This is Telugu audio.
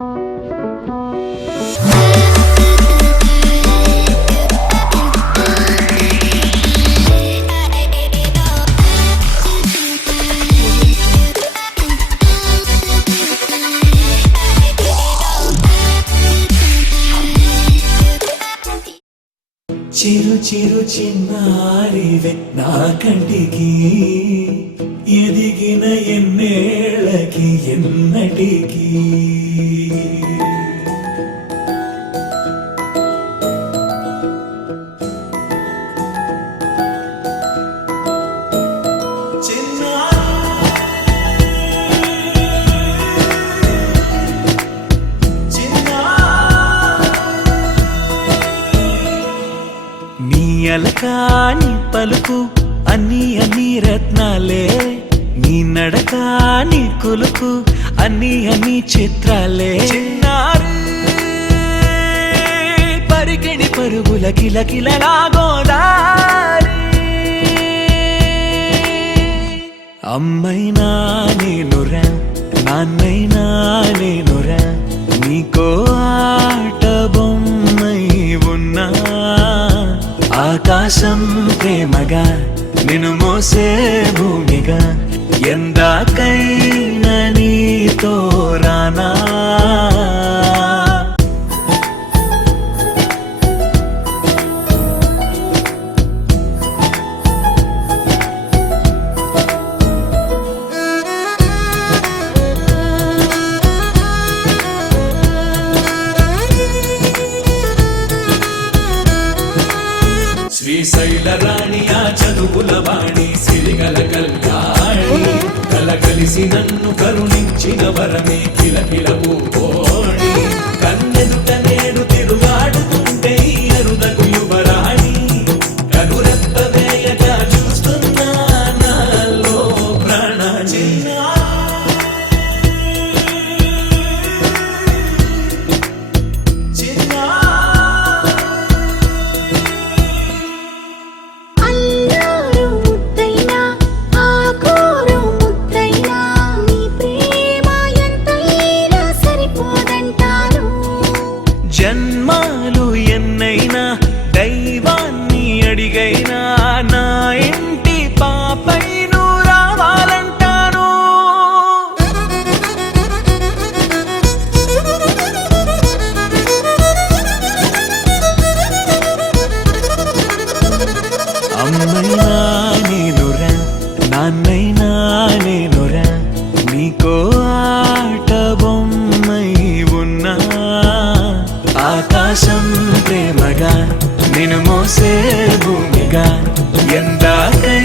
చిరు చిరు చిన్నారివే నా కంటికి ఎదిగిన ఎన్నేళ్ళకి ఎన్నటికి అలకాని పలుకు అన్ని అన్ని రత్నాలే నీ నడక నీ కులుకు అన్ని అన్ని చిత్రాలే చిన్నారు పరికిణి పరుగుల కిలకిలలా గోదారి అమ్మైనా నేనురా నాన్నైనా నేనురా నీకో ఆట బొమ్మై ఉన్నా ఆకాశం ప్రేమగా నిన్ను మోసే భూమిగా ఎందాకైనా నీతో రానా శ్రీశైల రాణి ఆ చదువుల వాణి సిరిగల కళ్యాణి కలగలిసి నన్ను కరుణించిన వరమే కిలకిల పూకోణి కన్నెదుట నేడు తిరుగాడుతుంటే అరుదకు యువరాణి కనురెప్ప వేయక చూస్తున్నా నాలో ప్రాణ చిన్న జన్మాలు ఎన్నైనా దైవాన్ని అడిగైనా నా ఇంటి పాపై నువ్వు రావాలంటాను అమ్మైనా నేనురా నాన్నైనా నేనురా నీకో ఆట బొమ్మై ఉన్నా ఆకాశం ప్రేమగా నిన్ను మోసే భూమిగా ఎందాకై